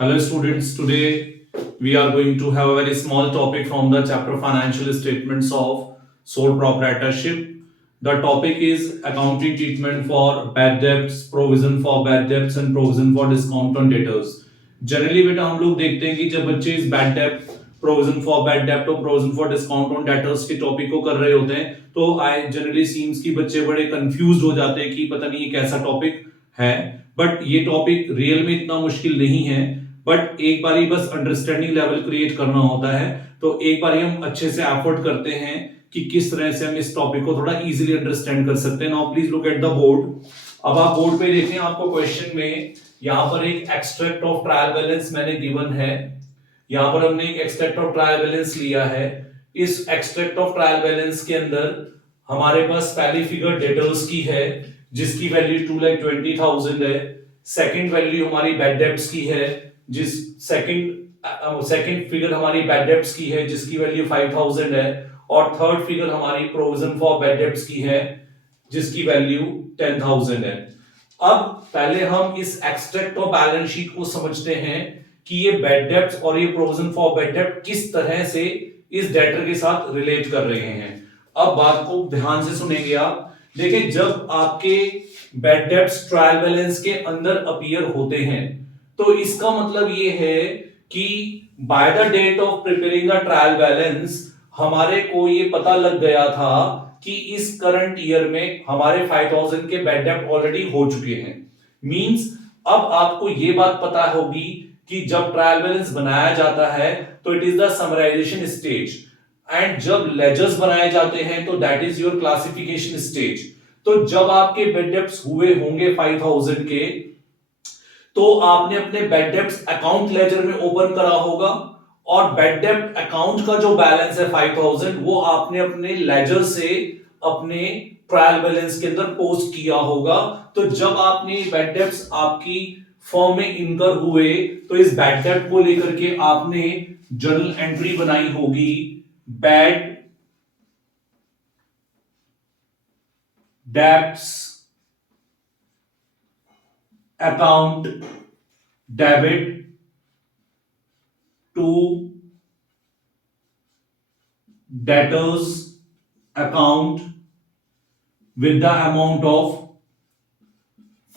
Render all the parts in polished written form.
Hello students, today we are going to have a very small topic from the chapter Financial Statements of Sole Proprietorship. The topic is accounting treatment for bad debts, provision for bad debts and provision for discount on debtors. Generally बेटा हम लोग देखते हैं कि जब बच्चे इस bad dept provision for bad डेप्ट और provision for discount on debtors के टॉपिक को कर रहे होते हैं तो आई जनरली सीम्स कि बच्चे बड़े कंफ्यूज हो जाते हैं कि पता नहीं ये कैसा टॉपिक है, बट ये टॉपिक रियल में इतना मुश्किल नहीं है। बट एक बार ही बस अंडरस्टैंडिंग लेवल क्रिएट करना होता है, तो एक बार ही हम अच्छे से एफर्ट करते हैं कि किस तरह से हम इस टॉपिक को थोड़ा इजीली अंडरस्टैंड कर सकते हैं। Now please look at the board. अब आप बोर्ड पे देखें, आपको क्वेश्चन में यहां पर एक एक्सट्रैक्ट ऑफ ट्रायल बैलेंस मैंने गिवन है। यहां पर हमने एक एक्सट्रैक्ट ऑफ ट्रायल बैलेंस लिया है। इस एक्सट्रैक्ट ऑफ ट्रायल बैलेंस के अंदर हमारे पास पहली फिगर डेटर्स की है जिसकी वैल्यू 2,20,000 है। सेकंड वैल्यू हमारी बैड डेब्ट्स की है, जिस सेकंड फिगर हमारी बैड डेब्ट्स की है जिसकी वैल्यू 5,000 है, और थर्ड फिगर हमारी प्रोविजन फॉर बैड डेब्ट्स की है जिसकी वैल्यू 10,000 है। अब पहले हम इस एक्सट्रैक्ट ऑफ बैलेंस शीट को समझते हैं कि ये बैड डेब्ट्स और ये प्रोविजन फॉर बैड डेब्ट किस तरह से इस डेटर के साथ रिलेट कर रहे हैं। अब बात को ध्यान से सुनेंगे आप। देखिए, जब आपके बैड डेब्ट्स ट्रायल बैलेंस के अंदर अपीयर होते हैं तो इसका मतलब ये है कि by the date of preparing the trial balance हमारे को ये पता लग गया था कि इस करंट ईयर में हमारे 5,000 के बैड डेब्ट ऑलरेडी हो चुके हैं। मींस अब आपको ये बात पता होगी कि जब ट्रायल बैलेंस बनाया जाता है तो it is the summarisation stage, and जब लेजर्स बनाए जाते हैं तो that is your classification stage. तो जब आपके बैड डेब्ट्स हुए होंगे 5,000 के, तो आपने अपने बैड डेब्ट्स अकाउंट लेजर में ओपन करा होगा, और बैड डेब्ट अकाउंट का जो बैलेंस है 5,000 वो आपने अपने लेजर से अपने ट्रायल बैलेंस के अंदर पोस्ट किया होगा। तो जब आपने बैड डेब्ट्स आपकी फॉर्म में इनकर हुए तो इस बैड डेब्ट को लेकर के आपने जर्नल एंट्री बनाई होगी, bad debts account debit to debtors account with the amount of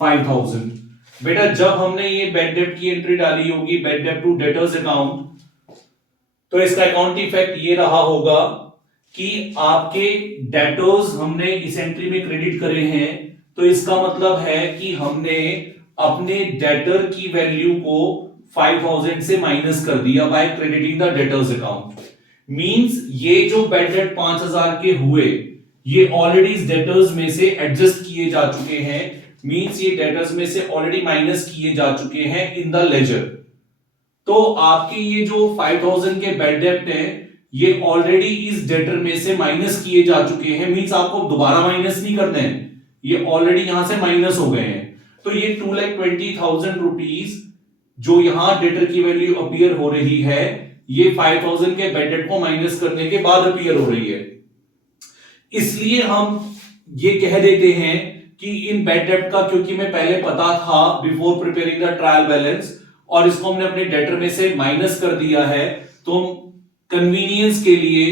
5,000। बेटा जब हमने ये बैड डेब्ट की एंट्री डाली होगी, बैड डेब्ट टू डेटर्स अकाउंट, तो इसका अकाउंट इफेक्ट ये रहा होगा कि आपके डेटर्स हमने इस एंट्री में क्रेडिट करे हैं, तो इसका मतलब है कि हमने अपने डेटर की वैल्यू को 5,000 से माइनस कर दिया by crediting the debtors account. Means ये जो बैड डेट 5,000 के हुए ये ऑलरेडी इस डेटर्स में से एडजस्ट किए जा चुके हैं। मींस ये डेटर्स में से ऑलरेडी माइनस किए जा चुके हैं इन द लेजर। तो आपके ये जो 5,000 के बैड डेट हैं ये ऑलरेडी इस डेटर में से माइनस किए जा चुके हैं। मींस आपको दोबारा माइनस नहीं करते हैं, ये ऑलरेडी यहां से माइनस हो गए हैं। तो ये 2,20,000 रुपीज जो यहां डेटर की वैल्यू अपीयर हो रही है, ये 5,000 के बैड डेट को माइनस करने के बाद अपीयर हो रही है। इसलिए हम ये कह देते हैं कि इन बैड डेट का, क्योंकि मैं पहले पता था before preparing the trial balance, और इसको हमने अपने डेटर में से माइनस कर दिया है, तो कन्वीनियंस के लिए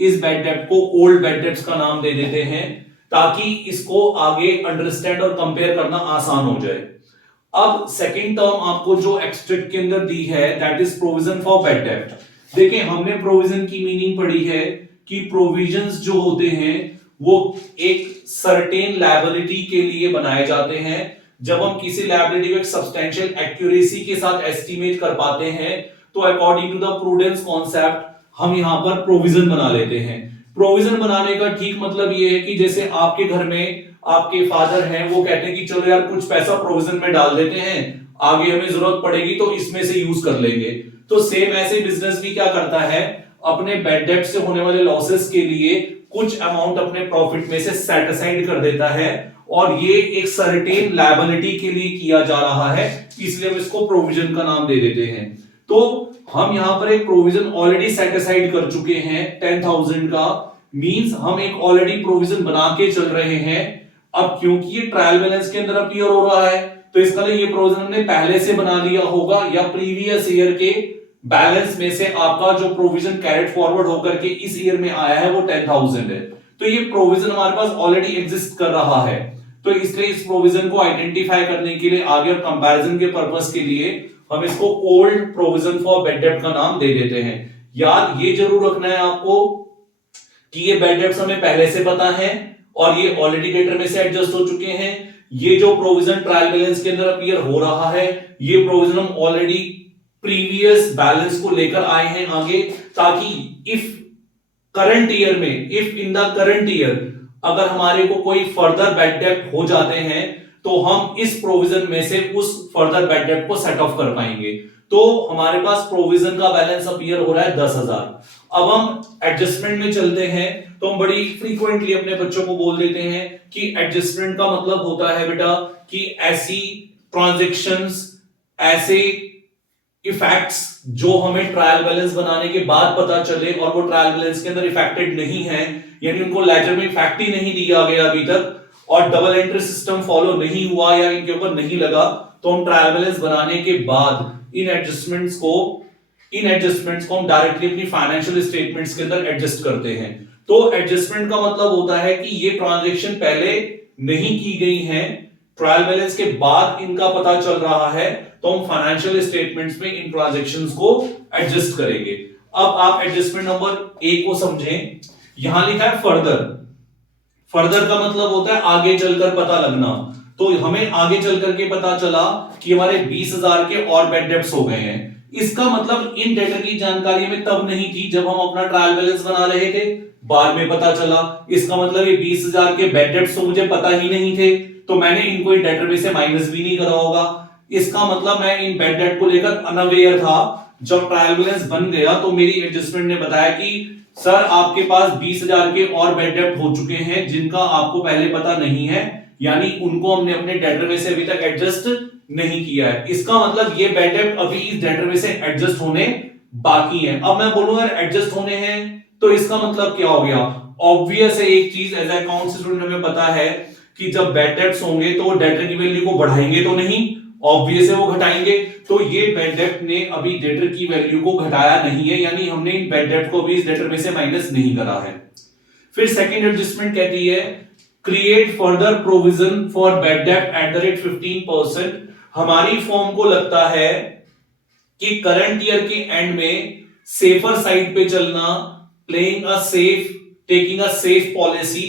इस बैड डेट को ओल्ड बैड डेट्स का नाम दे देते हैं ताकि इसको आगे अंडरस्टैंड और कंपेयर करना आसान हो जाए। अब सेकंड टर्म आपको जो एक्सट्रैक्ट के अंदर दी है that is provision for bad date. देखिए, हमने प्रोविजन की मीनिंग पढ़ी है कि प्रोविजंस जो होते हैं वो एक सर्टेन लायबिलिटी के लिए बनाए जाते हैं। जब हम किसी लायबिलिटी को एक सब्सटेंशियल एक्यूरेसी के साथ एस्टिमेट कर पाते हैं तो according to the prudence concept हम यहां पर प्रोविजन बना लेते हैं। प्रोविजन बनाने का ठीक मतलब ये है कि जैसे आपके घर में आपके फादर हैं, वो कहते हैं कि चलो यार कुछ पैसा प्रोविजन में डाल देते हैं, आगे हमें जरूरत पड़ेगी तो इसमें से यूज कर लेंगे। तो सेम ऐसे बिजनेस भी क्या करता है, अपने बैड डेट से होने वाले लॉसेस के लिए कुछ अमाउंट अपने प्रॉफिट में से सेट असाइड कर देता है, और ये एक सर्टेन लायबिलिटी के लिए किया जा रहा है, इसलिए हम इसको प्रोविजन का नाम दे देते हैं। तो हम यहां पर एक प्रोविजन ऑलरेडी सेट असाइड कर चुके हैं 10,000 का, मींस हम एक ऑलरेडी प्रोविजन बना के चल रहे हैं। अब क्योंकि ये ट्रायल बैलेंस के अंदर अपीयर हो रहा है तो इसका लिए ये प्रोविजन हमने पहले से बना लिया होगा या प्रीवियस ईयर के बैलेंस में से आपका जो प्रोविजन कैरेट फॉरवर्ड होकर के इस ईयर में आया है वो 10,000 है। तो ये प्रोविजन हमारे पास ऑलरेडी एग्जिस्ट कर रहा है, तो इसलिए इस प्रोविजन को आइडेंटिफाई करने के लिए आगे और कंपैरिजन के पर्पस के लिए हम इसको ओल्ड प्रोविजन फॉर बैड डेब्ट का नाम दे देते हैं। याद ये जरूर रखना है आपको कि ये बैड डेब्ट्स हमें पहले से पता है और ये ऑलरेडी डेटर में से एडजस्ट हो चुके हैं। ये जो प्रोविजन ट्रायल बैलेंस के अंदर अपीयर हो रहा है, ये प्रोविजन हम ऑलरेडी प्रीवियस बैलेंस को लेकर आए हैं आगे, ताकि if in the current year अगर हमारे को कोई फर्दर बैड डेब्ट हो जाते हैं तो हम इस प्रोविजन में से उस फर्दर बैड डेब्ट को सेट ऑफ कर पाएंगे। तो हमारे पास प्रोविजन का बैलेंस अपीयर हो रहा है 10,000। अब हम एडजस्टमेंट में चलते हैं, तो हम बड़ी फ्रीक्वेंटली अपने बच्चों को बोल देते हैं कि एडजस्टमेंट का मतलब होता है बेटा कि ऐसी ट्रांजैक्शंस, ऐसे इफेक्ट्स जो हमें ट्रायल बैलेंस बनाने के बाद पता चले और वो ट्रायल बैलेंस के अंदर इफेक्टेड नहीं है, यानी उनको लेजर में इफेक्ट ही नहीं दिया गया अभी तक और डबल एंट्री सिस्टम फॉलो नहीं हुआ या इनके ऊपर नहीं लगा, तो हम ट्रायल बैलेंस बनाने के बाद इन एडजस्टमेंट्स को हम डायरेक्टली अपनी फाइनेंशियल स्टेटमेंट्स के अंदर एडजस्ट करते हैं। तो एडजस्टमेंट का मतलब होता है कि ये ट्रांजैक्शन पहले नहीं की गई है, ट्रायल बैलेंस के बाद इनका पता चल रहा है, तो हम फाइनेंशियल स्टेटमेंट्स में इन ट्रांजैक्शंस को एडजस्ट करेंगे। अब आप एडजस्टमेंट नंबर 1 को समझें। यहां लिखा है फर्दर का मतलब होता है आगे चलकर पता लगना। तो हमें आगे चल करके पता चला कि हमारे 20,000 के और बैड डेब्ट्स हो गए हैं। इसका मतलब इन डेटर की जानकारी हमें तब नहीं थी जब हम अपना ट्रायल बैलेंस बना रहे थे, बाद में पता चला। इसका मतलब ये 20,000 के बैड डेब्ट्स तो मुझे पता ही नहीं थे, तो मैंने इनको इन डेटर में से माइनस भी नहीं करा होगा। इसका मतलब मैं इन बैड डेब्ट को लेकर अनअवेयर था। जब ट्रायल बैलेंस बन गया तो मेरी एडजस्टमेंट ने बताया कि सर आपके पास 20,000 के और बैड डेब्ट हो चुके हैं जिनका आपको पहले पता नहीं है, यानी उनको हमने अपने डेटर में से अभी तक एडजस्ट नहीं किया है। इसका मतलब ये बैड डेब्ट अभी इस डेटर में से एडजस्ट होने बाकी है। अब मैं बोलूंगा एडजस्ट होने हैं तो इसका मतलब क्या हो गया? ऑब्वियस है एक चीज, एज अकाउंट स्टूडेंट हमें पता है कि जब बैड डेब्ट्स होंगे तो डेटर की वैल्यू को बढ़ाएंगे तो नहीं, ऑब्वियस है वो घटाएंगे। तो ये बैड डेब्ट ने अभी डेटर की वैल्यू को घटाया नहीं है, यानी हमने इन बैड डेब्ट को भी इस डेटर में से माइनस नहीं करा है। फिर सेकंड एडजस्टमेंट कहती है create further provision for bad डेब्ट एट द रेट 15%। हमारी फॉर्म को लगता है कि करंट ईयर के एंड में सेफर साइड पे चलना, playing a safe, taking a safe policy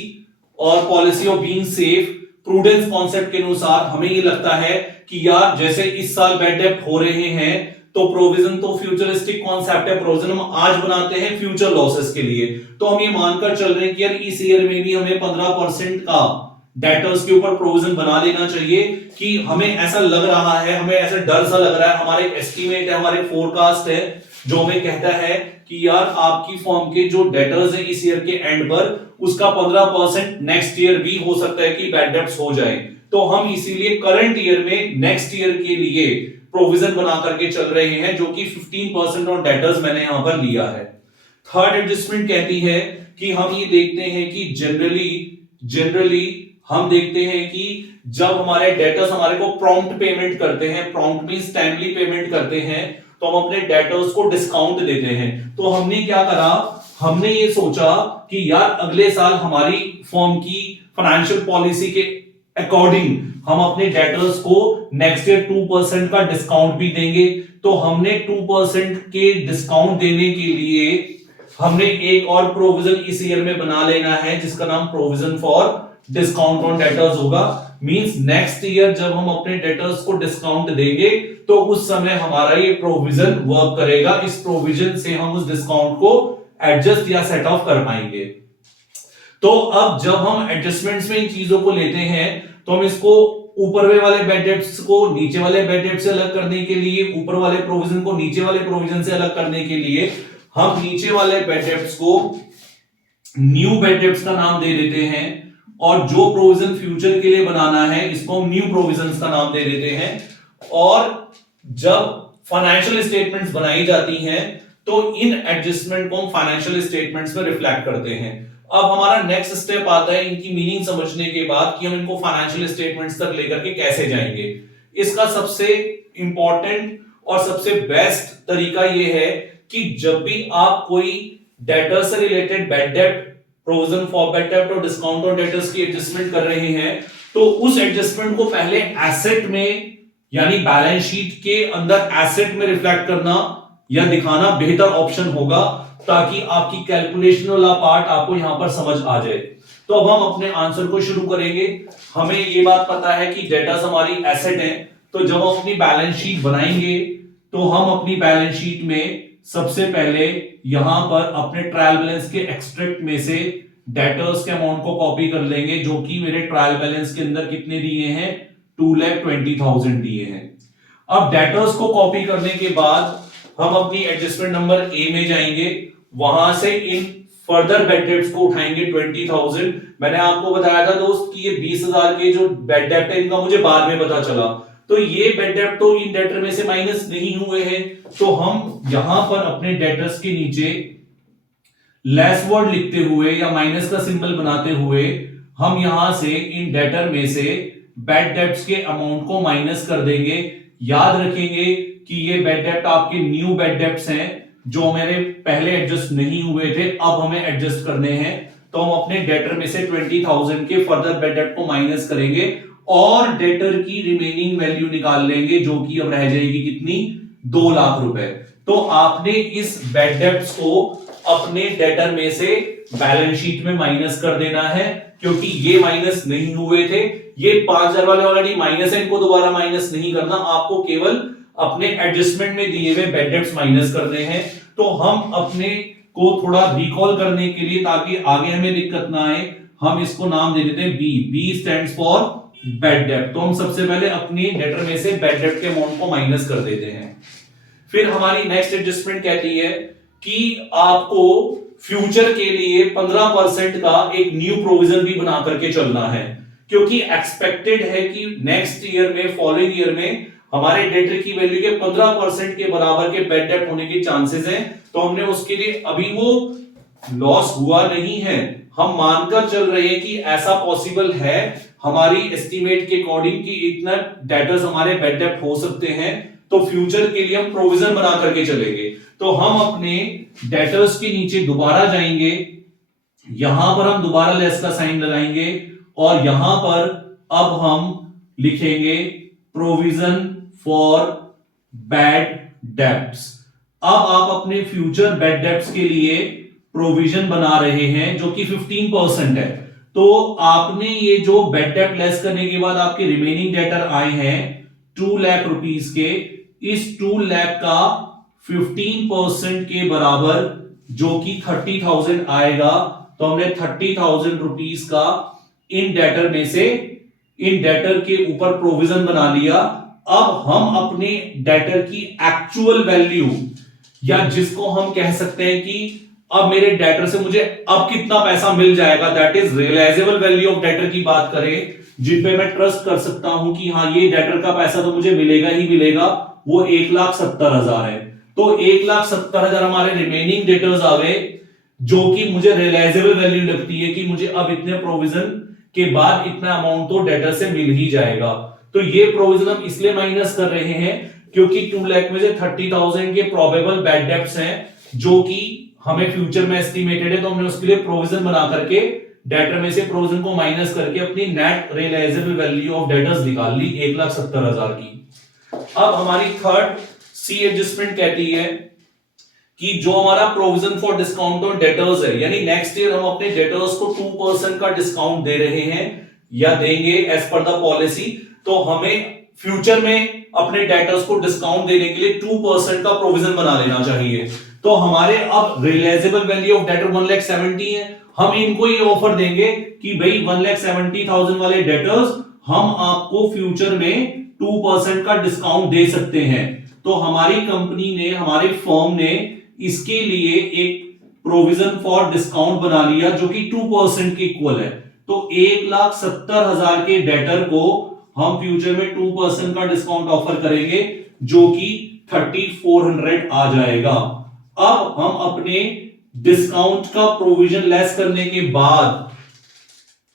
और policy of being safe, prudence concept के अनुसार हमें ये लगता है कि यार जैसे इस साल बैड डेब्ट हो रहे हैं तो प्रोविजन तो फ्यूचरिस्टिक कॉन्सेप्ट है, प्रोविजन हम आज बनाते हैं फ्यूचर लॉसेस के लिए। तो हम ये मानकर चल रहे हैं कि यार इस ईयर में भी हमें 15% का डेटर्स के ऊपर प्रोविजन बना लेना चाहिए, कि हमें ऐसा लग रहा है, हमें ऐसा डर सा लग रहा है, हमारे एस्टीमेट है, हमारे फोरकास्ट है जो हमें कहता है कि यार आपकी फॉर्म के जो डेटर्स है इस ईयर के एंड पर उसका 15% नेक्स्ट ईयर भी हो सकता है कि बैड डेब्ट्स हो जाए। तो हम इसीलिए करंट ईयर में नेक्स्ट ईयर के लिए प्रोविजन बना करके चल रहे हैं, जो कि 15% ऑन डेटर्स मैंने यहां पर लिया है। थर्ड एडजस्टमेंट कहती है कि हम ये देखते हैं कि जनरली हम देखते हैं कि जब हमारे डेटर्स हमारे को प्रॉम्प्ट पेमेंट करते हैं, प्रॉम्प्ट मींस टाइमली पेमेंट करते हैं, तो हम अपने डेटर्स को डिस्काउंट देते हैं। तो हमने क्या करा, हमने ये सोचा कि यार अगले साल हमारी फर्म की फाइनेंशियल पॉलिसी के अकॉर्डिंग हम अपने डेटर्स को नेक्स्ट ईयर 2% का डिस्काउंट भी देंगे। तो हमने 2% के डिस्काउंट देने के लिए हमने एक और प्रोविजन इस ईयर में बना लेना है जिसका नाम provision for discount on debtors होगा। मींस नेक्स्ट ईयर जब हम अपने डेटर्स को डिस्काउंट देंगे तो उस समय हमारा ये प्रोविजन वर्क करेगा। इस प्रोविजन से हम उस डिस्काउंट को एडजस्ट या सेट ऑफ कर पाएंगे। तो अब जब हम एडजस्टमेंट्स में इन चीजों को लेते हैं तो हम इसको ऊपर वाले बैड डेब्ट्स को नीचे वाले बैड डेब्ट से अलग करने के लिए, ऊपर वाले प्रोविजन को नीचे वाले प्रोविजन से अलग करने के लिए हम नीचे वाले बैड डेब्ट्स को न्यू बैड डेब्ट्स का नाम दे देते हैं और जो प्रोविजन फ्यूचर के लिए बनाना है इसको हम न्यू प्रोविजंस का नाम दे देते हैं। और जब फाइनेंशियल स्टेटमेंट्स बनाई जाती हैं तो इन एडजस्टमेंट को हम फाइनेंशियल स्टेटमेंट्स में रिफ्लेक्ट करते हैं। अब हमारा नेक्स्ट स्टेप आता है इनकी मीनिंग समझने के बाद कि हम इनको फाइनेंशियल स्टेटमेंट्स तक लेकर के कैसे जाएंगे। इसका सबसे इंपॉर्टेंट और सबसे बेस्ट तरीका यह है कि जब भी आप कोई डेटर से related bad debt, provision for bad date और डिस्काउंट और डेटर्स की एडजस्टमेंट कर रहे हैं तो उस एडजस्टमेंट को पहले एसेट में यानी बैलेंस शीट के अंदर एसेट में रिफ्लेक्ट करना या दिखाना बेहतर ऑप्शन होगा, ताकि आपकी कैलकुलेशन वाला पार्ट आपको यहां पर समझ आ जाए। तो अब हम अपने आंसर को शुरू करेंगे। हमें ये बात पता है कि डेटा हमारी एसेट है, तो जब हम अपनी बैलेंस शीट बनाएंगे तो हम अपनी बैलेंस शीट में सबसे पहले यहां पर अपने ट्रायल बैलेंस के एक्सट्रैक्ट में से डेटर्स के अमाउंट को कॉपी कर लेंगे, जो कि मेरे ट्रायल बैलेंस के अंदर कितने दिए हैं, 2,20,000 दिए हैं। अब डेटर्स को कॉपी करने के बाद हम अपनी एडजस्टमेंट नंबर ए में जाएंगे, वहां से इन फर्दर बैड डेट्स को उठाएंगे 20,000। मैंने आपको बताया था दोस्त कि ये 20,000 के जो बैड डेट है इनका मुझे बाद में पता चला, तो ये बैड डेट तो इन डेटर में से माइनस नहीं हुए हैं, तो हम यहां पर अपने डेटर्स के नीचे लेस वर्ड लिखते हुए या माइनस का सिंबल बनाते हुए हम यहां से इन डेटर में से बैड डेट्स के अमाउंट को माइनस कर देंगे। याद रखेंगे कि ये बैड डेट आपके न्यू बैड डेट्स हैं जो मेरे पहले एडजस्ट नहीं हुए थे, अब हमें एडजस्ट करने हैं। तो हम अपने डेटर में से 20,000 के फर्दर बैड डेट को माइनस करेंगे और डेटर की रिमेनिंग वैल्यू निकाल लेंगे, जो कि अब रह जाएगी कितनी, 2 लाख रुपए। तो आपने इस बैड डेट्स को अपने डेटर में से बैलेंस शीट में माइनस कर देना है, क्योंकि ये माइनस नहीं हुए थे। ये 5,000 वाले ऑलरेडी माइनस है, इनको दोबारा माइनस नहीं करना, आपको केवल अपने एडजस्टमेंट में दिए हुए बैड डेट्स माइनस करने हैं। तो हम अपने को थोड़ा रिकॉल करने के लिए, ताकि आगे हमें दिक्कत ना आए, हम इसको नाम दे देते हैं B. B stands for bad debt. तो हम सबसे पहले अपनी डेटर में से बैड डेट के अमाउंट को माइनस कर देते हैं। फिर हमारी नेक्स्ट एडजस्टमेंट कहती है कि आपको फ्यूचर के लिए 15% का एक न्यू प्रोविजन भी बना करके चलना है, क्योंकि एक्सपेक्टेड है कि नेक्स्ट ईयर में, फॉलोइंग ईयर में हमारे डेटर की वैल्यू के 15% के बराबर के बैड डेट होने के चांसेस हैं। तो हमने उसके लिए, अभी वो लॉस हुआ नहीं है, हम मानकर चल रहे हैं कि ऐसा पॉसिबल है हमारी एस्टीमेट के अकॉर्डिंग कि इतना डेटर्स हमारे बैड डेट हो सकते हैं, तो फ्यूचर के लिए हम प्रोविजन बना करके चलेंगे। तो हम अपने डेटर्स के नीचे दोबारा जाएंगे, यहां पर हम दोबारा लेस का साइन लगाएंगे और यहां पर अब हम लिखेंगे प्रोविजन फॉर बैड डेब्ट्स। अब आप अपने फ्यूचर बैड डेब्ट्स के लिए प्रोविजन बना रहे हैं जो कि 15% है। तो आपने ये जो बैड डेब्ट लेस करने के बाद आपके रिमेनिंग डेटर आए हैं 2 लाख रुपीस के, इस 2 लाख का 15% के बराबर जो कि 30,000 आएगा। तो हमने 30,000 रुपीस का इन डेटर में से, इन डेटर के ऊपर प्रोविजन बना लिया। अब हम अपने डेटर की एक्चुअल वैल्यू, या जिसको हम कह सकते हैं कि अब मेरे डेटर से मुझे अब कितना पैसा मिल जाएगा, that is realisable value of debtor की बात करें, जिन पे मैं ट्रस्ट कर सकता हूं कि हाँ ये डेटर का पैसा तो मुझे मिलेगा ही मिलेगा, वो 1,70,000 है। तो 1,70,000 हमारे रिमेनिंग डेटर्स आ गए, जो कि मुझे रियलाइजेबल वैल्यू लगती है कि मुझे अब इतने प्रोविजन के बाद इतना अमाउंट तो डेटर से मिल ही जाएगा। तो ये प्रोविजन हम इसलिए माइनस कर रहे हैं क्योंकि 2 लाख में से 30,000 के प्रोबेबल बैड डेब्ट्स हैं जो कि हमें फ्यूचर में एस्टिमेटेड है। तो हमने उसके लिए प्रोविजन बना करके डेटर में से प्रोविजन को माइनस करके अपनी net realisable value of debtors निकाल ली 1,70,000 की। अब हमारी थर्ड सी एडजस्टमेंट कहती है कि जो हमारा provision for discount on debtors है, यानी नेक्स्ट ईयर हम अपने डेटर्स को 2% का डिस्काउंट दे रहे हैं या देंगे एज पर द पॉलिसी, तो हमें फ्यूचर में अपने डेटर्स को डिस्काउंट देने के लिए 2% का प्रोविजन बना लेना चाहिए। तो हमारे अब रियलाइजेबल वैल्यू ऑफ डेटर 1,70,000 है, हम इनको ये ऑफर देंगे कि भाई 1,70,000 वाले डेटर्स हम आपको फ्यूचर में 2% का डिस्काउंट दे सकते हैं। तो हमारी कंपनी ने, हमारी फर्म ने इसके लिए एक प्रोविजन फॉर डिस्काउंट बना लिया जो कि 2% के इक्वल है। तो 1,70,000 के डेटर को हम फ्यूचर में 2% का डिस्काउंट ऑफर करेंगे जो कि 3,400 आ जाएगा। अब हम अपने डिस्काउंट का प्रोविजन लेस करने के बाद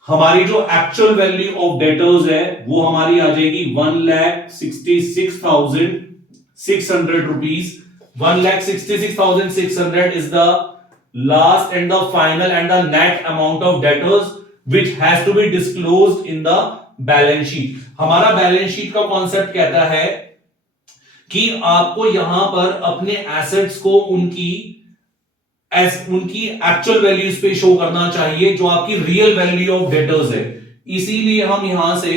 हमारी जो एक्चुअल वैल्यू ऑफ डेटर्स है वो हमारी आ जाएगी 1,66,600 rupees. 1,66,600 is the last and the final and the net amount of debtors which has to be disclosed in the balance sheet. हमारा बैलेंस शीट का कॉन्सेप्ट कहता है कि आपको यहां पर अपने एसेट्स को उनकी एक्चुअल वैल्यूज पे शो करना चाहिए जो आपकी रियल वैल्यू ऑफ डेटर्स है. इसीलिए हम यहां से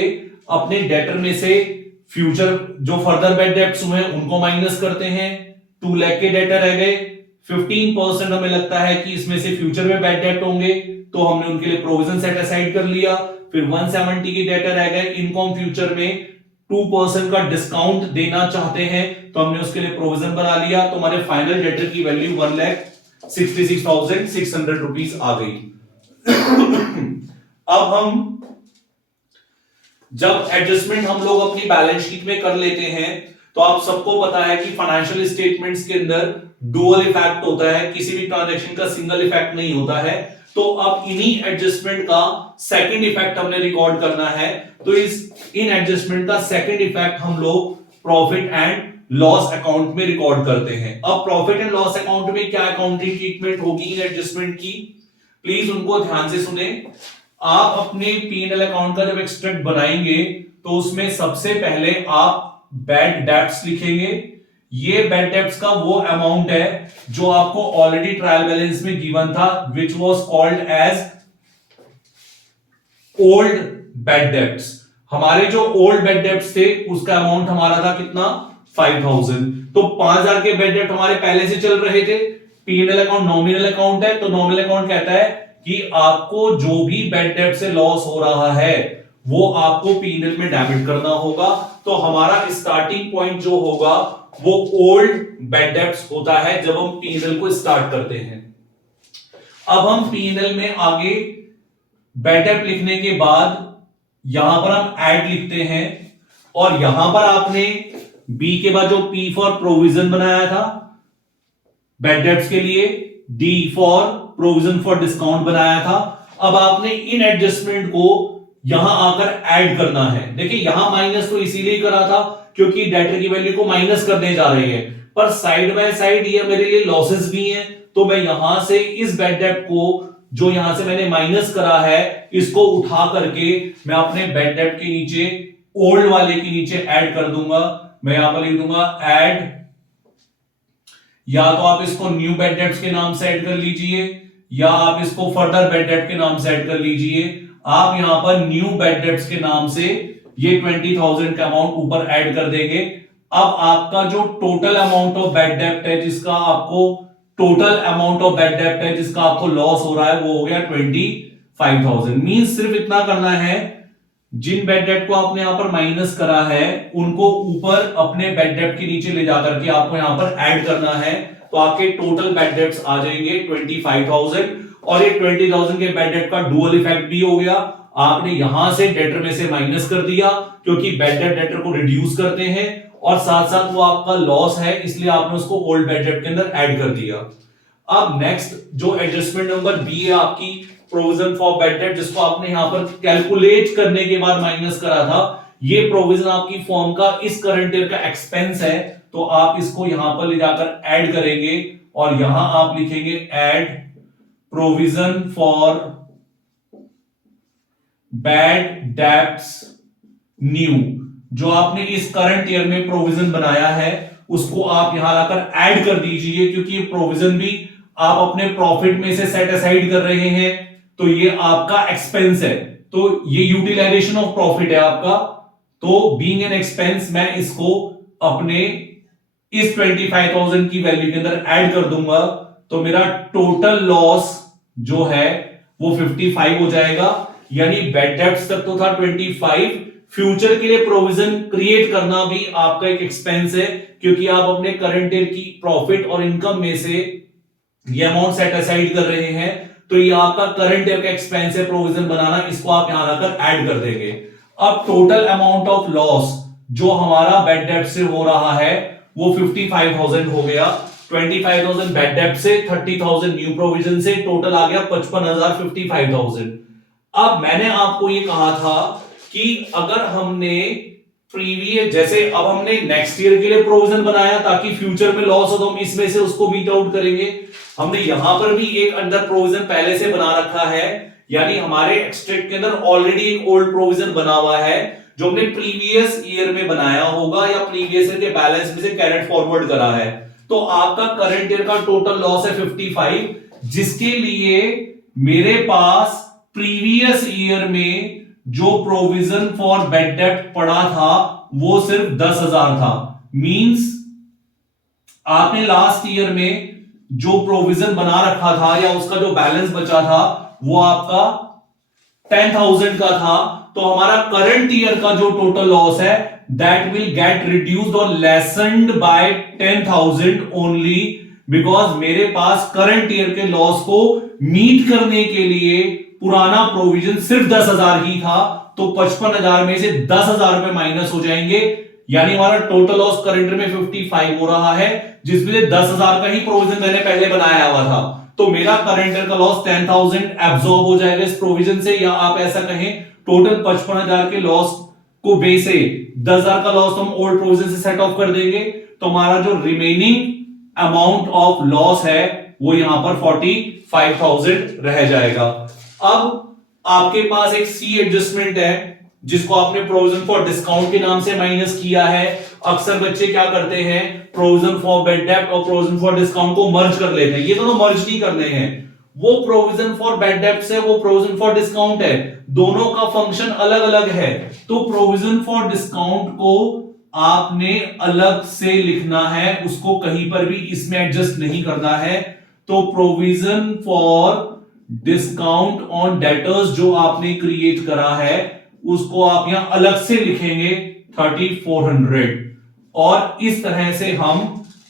अपने डेटर में से फ्यूचर जो फर्दर बैड डेट्स हुए उनको माइनस करते हैं. 2 लाख के डेटर रह गए, 15% हमें लगता है कि इसमें से फ्यूचर में बैड डेट होंगे तो हमने उनके लिए प्रोविजन सेट असाइड कर लिया. फिर 170 के डेटर रह गए, इनको हम फ्यूचर में 2% का डिस्काउंट देना चाहते हैं तो हमने उसके लिए प्रोविजन बना लिया. तो हमारे फाइनल डेटर की वैल्यू 1,66,600 रुपीज आ गई. अब हम जब एडजस्टमेंट हम लोग अपनी बैलेंस शीट में कर लेते हैं तो आप सबको पता है कि फाइनेंशियल स्टेटमेंट्स के अंदर डुअल इफेक्ट होता है, किसी भी ट्रांजैक्शन का सिंगल इफेक्ट नहीं होता है. तो अब इन्हीं एडजस्टमेंट का सेकंड इफेक्ट हमने रिकॉर्ड करना है. तो इन एडजस्टमेंट का सेकंड इफेक्ट हम लोग प्रॉफिट एंड लॉस अकाउंट में रिकॉर्ड करते हैं. अब प्रॉफिट एंड लॉस अकाउंट में क्या अकाउंटिंग ट्रीटमेंट होगी इन एडजस्टमेंट की, प्लीज उनको ध्यान से सुने. आप अपने P&L अकाउंट का जब एक्सट्रैक्ट बनाएंगे तो उसमें सबसे पहले आप बैड डेब्ट्स लिखेंगे. ये बैड डेब्ट्स का वो अमाउंट है जो आपको ऑलरेडी ट्रायल बैलेंस में गिवन था, which was called as old bad debts. हमारे जो ओल्ड बैड डेब्ट्स थे उसका अमाउंट हमारा था कितना, 5,000. तो 5,000 के बैड डेब्ट हमारे पहले से चल रहे थे. P&L अकाउंट नॉमिनल अकाउंट है तो नॉमिनल अकाउंट कहता है कि आपको जो भी बैड डेब्ट से लॉस हो रहा है वो आपको P&L में डेबिट करना होगा. तो हमारा स्टार्टिंग पॉइंट जो होगा वो ओल्ड बैड डेब्ट्स होता है जब हम P&L को स्टार्ट करते हैं. अब हम P&L में आगे बैड डेब्ट लिखने के बाद यहां पर हम ऐड लिखते हैं और यहां पर आपने B के बाद जो P फॉर प्रोविजन बनाया था बैड डेब्ट्स के लिए, D for provision for discount बनाया था. अब आपने इन एडजस्टमेंट को यहां आकर ऐड करना है. देखिए यहां माइनस तो इसीलिए करा था क्योंकि डेटर की वैल्यू को माइनस करने जा रहे हैं, पर साइड बाय साइड ये मेरे लिए लॉसेस भी हैं. तो मैं यहां से इस बैड डेट को जो यहां से मैंने माइनस करा है इसको उठा करके मैं अपने बैड डेट के नीचे ओल्ड वाले के नीचे ऐड कर दूंगा. मैं यहां पर लिख दूंगा ऐड, या तो आप इसको न्यू बैड डेट्स के नाम से ऐड कर लीजिए या आप इसको फर्दर बैड डेट के नाम से ऐड कर लीजिए. आप यहां पर न्यू बैड डेट्स के नाम से ये 20,000 का अमाउंट ऊपर ऐड कर देंगे. अब आपका जो total amount of bad debt है जिसका आपको लॉस हो रहा है वो हो गया 25,000. मींस सिर्फ इतना करना है, जिन बैड डेट को आपने यहां पर माइनस करा है उनको ऊपर अपने बैड डेट के नीचे ले जाकर के आपको यहां पर ऐड करना है. तो आपके टोटल बैड डेट्स आ जाएंगे 25,000. और ये 20,000 के बैड डेट का डुअल इफेक्ट भी हो गया. आपने यहां से डेटर में से माइनस कर दिया क्योंकि बैड डेट डेटर को रिड्यूस करते हैं और साथ साथ वो आपका लॉस है इसलिए आपने उसको ओल्ड बैड डेट के अंदर ऐड कर दिया. अब नेक्स्ट जो एडजस्टमेंट नंबर बी है आपकी प्रोविजन फॉर बैड डेट, जिसको आपने यहां पर कैलकुलेट करने के बाद माइनस करा था. ये प्रोविजन आपकी फॉर्म का इस करंट ईयर का एक्सपेंस है तो आप इसको यहां पर ले जाकर ऐड करेंगे और यहां आप लिखेंगे add provision for bad debts new. जो आपने इस करंट ईयर में प्रोविजन बनाया है उसको आप यहां लाकर ऐड कर दीजिए क्योंकि ये प्रोविजन भी आप अपने प्रॉफिट में से सेट असाइड कर रहे हैं तो ये आपका एक्सपेंस है. तो ये यूटिलाइजेशन ऑफ प्रॉफिट है आपका. तो बीइंग एन एक्सपेंस मैं इसको अपने इस 25,000 की वैल्यू के अंदर ऐड कर दूंगा. तो मेरा टोटल लॉस जो है वो 55 हो जाएगा. यानी बैड डेब्ट्स तक तो था 25, फ्यूचर के लिए प्रोविजन क्रिएट करना भी आपका एक एक्सपेंस है क्योंकि आप अपने करंट ईयर की प्रॉफिट और इनकम में से ये अमाउंट सेट असाइड कर रहे हैं. तो ये आपका करंट ईयर का एक्सपेंस है प्रोविजन बनाना, इसको आप यहां लाकर ऐड कर देंगे. अब टोटल अमाउंट ऑफ लॉस जो हमारा बैड डेब्ट से हो रहा है वो 55,000 हो गया. 25,000 बैड डेब्ट से, 30,000 न्यू प्रोविजन से, टोटल आ गया 55,000, 55,000. अब मैंने आपको ये कहा था कि अगर हमने प्रीवियस, जैसे अब हमने नेक्स्ट ईयर के लिए प्रोविजन बनाया ताकि फ्यूचर में लॉस हो तो हम इसमें से उसको बीट आउट करेंगे, हमने यहां पर भी एक अंडर प्रोविजन पहले से बना रखा है, यानी हमारे एक्सट्रैक्ट के अंदर ऑलरेडी एक ओल्ड प्रोविजन बना हुआ है जो हमने प्रीवियस ईयर में बनाया होगा या प्रीवियस ईयर के बैलेंस में से कैरेट फॉरवर्ड करा है। तो आपका करंट ईयर का टोटल लॉस है 55, जिसके लिए मेरे पास प्रीवियस ईयर में जो प्रोविजन फॉर बैड डेब्ट पड़ा था वो सिर्फ 10,000 था। मींस आपने लास्ट ईयर में जो प्रोविजन बना रखा था या उसका जो बैलेंस बचा था वो आपका 10,000 का था। तो हमारा करंट ईयर का जो टोटल लॉस है दैट विल गेट रिड्यूस्ड और लेसन्ड बाय 10,000 ओनली, बिकॉज मेरे पास करंट ईयर के लॉस को मीट करने के लिए पुराना प्रोविजन सिर्फ 10,000 ही था, तो 55,000 में से 10,000 रुपए माइनस हो जाएंगे, यानी हमारा टोटल लॉस करंट में 55 हो रहा है, जिसमें 10,000 का ही प्रोविजन मैंने पहले बनाया हुआ था। तो मेरा करंट ईयर का लॉस 10,000 एब्सॉर्ब हो जाएगा इस प्रोविजन से, या आप ऐसा कहें टोटल 55,000 के लॉस को बेस से 10,000 का लॉस हम ओल्ड प्रोविजन से सेट ऑफ कर देंगे, तो हमारा जो रिमेनिंग अमाउंट ऑफ लॉस है वो यहां पर 45,000 रह जाएगा। अब आपके पास एक सी एडजस्टमेंट है जिसको आपने प्रोविजन फॉर डिस्काउंट के नाम से माइनस किया है। अक्सर बच्चे क्या करते हैं, प्रोविजन फॉर बैड डेब्ट और प्रोविजन फॉर डिस्काउंट को मर्ज कर लेते हैं। ये दोनों मर्ज नहीं करने हैं, वो प्रोविजन फॉर बैड डेब्ट है, वो प्रोविजन फॉर डिस्काउंट है, दोनों का फंक्शन अलग अलग है। तो प्रोविजन फॉर डिस्काउंट को आपने अलग से लिखना है, उसको कहीं पर भी इसमें एडजस्ट नहीं करना है। तो provision for discount on debtors जो आपने क्रिएट करा है उसको आप यहां अलग से लिखेंगे 3400, और इस तरह से हम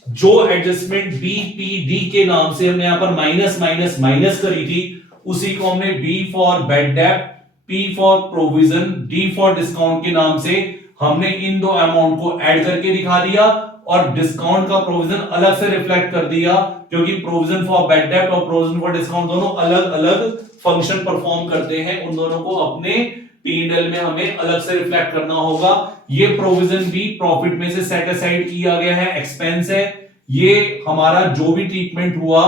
जो एडजस्टमेंट बीपीडी के नाम से हमने यहां पर माइनस माइनस माइनस करी थी उसी को हमने बी फॉर बैड डेब्ट, P for provision, D for discount के नाम से हमने इन दो अमाउंट को ऐड करके दिखा दिया, और डिस्काउंट का प्रोविजन अलग से रिफ्लेक्ट कर दिया, क्योंकि प्रोविजन फॉर बैड डेब्ट और प्रोविजन फॉर डिस्काउंट दोनों अलग अलग फंक्शन परफॉर्म करते हैं, उन दोनों को अपने P&L में हमें अलग से रिफ्लेक्ट करना होगा। ये प्रोविजन भी प्रॉफिट में से सेट असाइड किया गया है, एक्सपेंस है। ये हमारा जो भी ट्रीटमेंट हुआ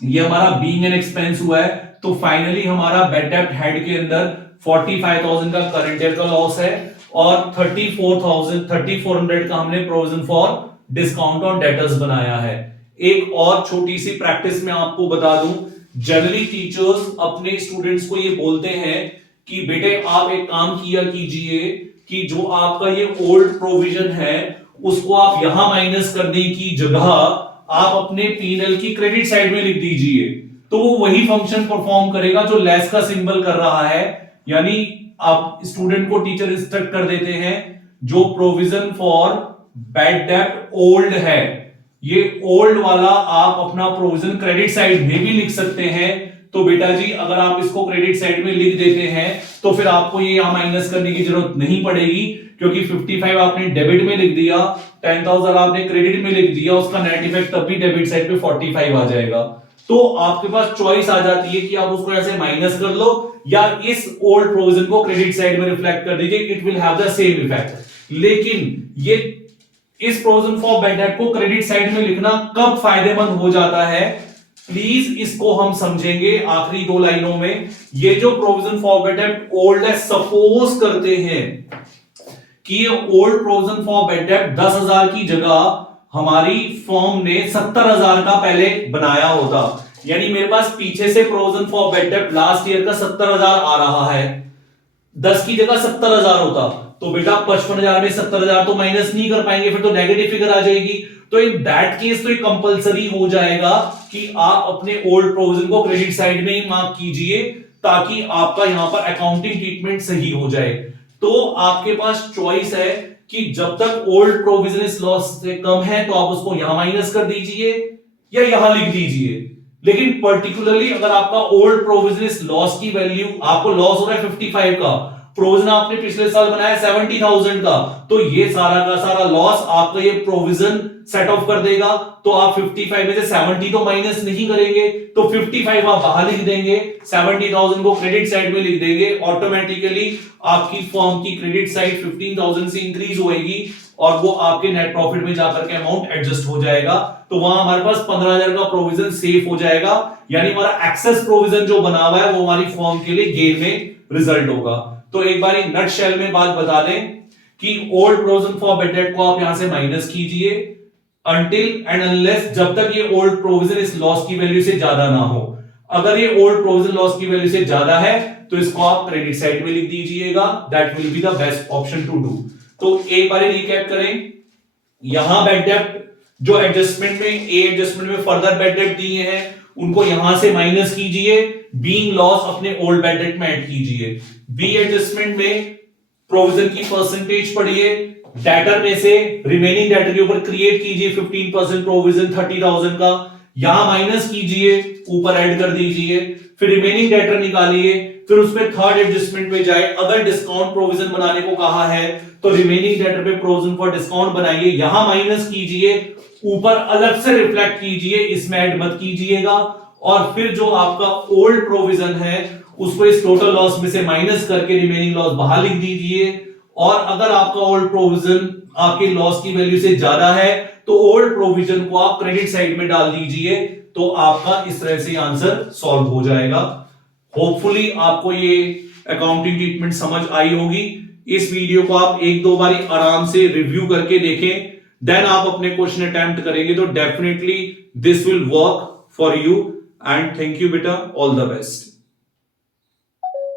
ये हमारा बीइंग एन एक्सपेंस हुआ है। तो फाइनली हमारा बैड डेब्ट हेड के अंदर 45,000 का करंट ईयर का लॉस है और 3400 का हमने provision for discount on debtors बनाया है। एक और छोटी सी प्रैक्टिस में आपको बता दूं, जनरली टीचर्स अपने स्टूडेंट्स को ये बोलते हैं कि बेटे आप एक काम किया कीजिए कि जो आपका ये ओल्ड प्रोविजन है उसको आप यहां माइनस करने की जगह आप अपने P&L की क्रेडिट साइड में लिख दीजिए, तो वो वही फंक्शन परफॉर्म करेगा जो लेस का सिंबल कर रहा है। यानी आप स्टूडेंट को टीचर इंस्ट्रक्ट कर देते हैं जो प्रोविजन फॉर बैड डेब्ट ओल्ड है, ये ओल्ड वाला आप अपना प्रोविजन क्रेडिट साइड में भी लिख सकते हैं। तो बेटा जी अगर आप इसको क्रेडिट साइड में लिख देते हैं तो फिर आपको ये यहां माइनस करने की जरूरत नहीं पड़ेगी, क्योंकि 55 आपने डेबिट में लिख दिया, 10,000 आपने क्रेडिट में लिख दिया, उसका नेट इफेक्ट तब भी डेबिट साइड पे 45 आ जाएगा। तो आपके पास चॉइस आ जाती है कि आप उसको ऐसे माइनस कर लो या इस ओल्ड प्रोविजन को क्रेडिट साइड में रिफ्लेक्ट कर दीजिए, it will have the same effect. लेकिन ये इस प्रोविजन फॉर बैड डेब्ट को क्रेडिट साइड में लिखना कब फायदेमंद हो जाता है, प्लीज इसको हम समझेंगे आखिरी दो लाइनों में। ये जो प्रोविजन फॉर बैड डेब्ट ओल्ड है, सपोज करते हैं कि ये ओल्ड प्रोविजन फॉर बैड डेब्ट 10,000 की जगह हमारी फर्म ने 70,000 का पहले बनाया होता, यानी मेरे पास पीछे से प्रोविजन फॉर बैड डेब्ट लास्ट ईयर का 70,000 आ रहा है, 10 की जगह 70,000 होता, तो बेटा 55,000 में 70,000 तो माइनस नहीं कर पाएंगे, फिर तो नेगेटिव फिगर आ जाएगी। तो इन दैट केस तो ये कंपलसरी हो जाएगा कि आप अपने ओल्ड प्रोविजन को क्रेडिट साइड में ही मार्क कीजिए ताकि आपका यहां पर अकाउंटिंग ट्रीटमेंट सही हो जाए। तो आपके पास चॉइस है कि जब तक ओल्ड प्रोविजन इस लॉस से कम है तो आप उसको यहां माइनस कर दीजिए या यहां लिख दीजिए, लेकिन पर्टिकुलरली अगर आपका ओल्ड प्रोविजन इस लॉस की वैल्यू, आपको लॉस हो रहा है 55 का, प्रोविजन आपने पिछले साल बनाया 70,000 का, तो ये सारा का सारा लॉस आपका ये प्रोविजन सेट ऑफ कर देगा। तो आप 55 में से 70 तो माइनस नहीं करेंगे, तो 55 आप बाहर लिख देंगे, 70,000 को क्रेडिट साइड में लिख देंगे। ऑटोमेटिकली आपकी फर्म की क्रेडिट साइड 15,000 से इंक्रीज होएगी और वो आपके नेट प्रॉफिट में जाकर के अमाउंट एडजस्ट हो जाएगा। तो वहां हमारे पास 15,000 का प्रोविजन सेफ हो जाएगा, यानी हमारा एक्सेस प्रोविजन जो बना हुआ है वो हमारी फर्म के लिए गेन में रिजल्ट होगा। तो एक बार नट शेल में बात बता दें कि old provision for bad date को आप यहां से माइनस कीजिए अनटिल एंड अनलेस, जब तक ये ओल्ड प्रोविजन इस लॉस की वैल्यू से ज्यादा ना हो। अगर ये ओल्ड प्रोविजन लॉस की वैल्यू से ज्यादा है तो इसको आप क्रेडिट साइड में लिख दीजिएगा, that will be the best option to do. तो एक बार रिकैप करें, यहां बैड डेट जो एडजस्टमेंट में एडजस्टमेंट में फर्दर बैड डेट दिए हैं उनको यहां से माइनस कीजिए, बीइंग लॉस अपने ओल्ड बैड डेट में ऐड कीजिए। बी एडजस्टमेंट में प्रोविजन की परसेंटेज पढ़िए, डेटर में से रिमेनिंग डेटर के ऊपर क्रिएट कीजिए 15% प्रोविजन 30,000 का, यहां माइनस कीजिए, ऊपर ऐड कर दीजिए, फिर रिमेनिंग डेटर निकालिए, फिर उसमें थर्ड एडजस्टमेंट में जाए। अगर डिस्काउंट प्रोविजन बनाने को कहा है तो रिमेनिंग डेटर पे प्रोविजन फॉर डिस्काउंट बनाइए, यहां माइनस कीजिए, ऊपर अलग से रिफ्लेक्ट कीजिए, इसमें ऐड मत कीजिएगा। और फिर जो आपका ओल्ड प्रोविजन है उसको इस टोटल लॉस में से माइनस करके रिमेनिंग लॉस बाहर लिख दीजिए। और अगर आपका ओल्ड प्रोविजन आपके लॉस की वैल्यू से ज्यादा है तो ओल्ड प्रोविजन को आप क्रेडिट साइड में डाल दीजिए, तो आपका इस तरह से आंसर सॉल्व हो जाएगा। होपफुली आपको ये अकाउंटिंग ट्रीटमेंट समझ आई होगी। इस वीडियो को आप एक दो बारी आराम से रिव्यू करके देखें, देन आप अपने क्वेश्चन अटेम्प्ट करेंगे तो definitely this will work for you. And thank you बेटा, ऑल द बेस्ट।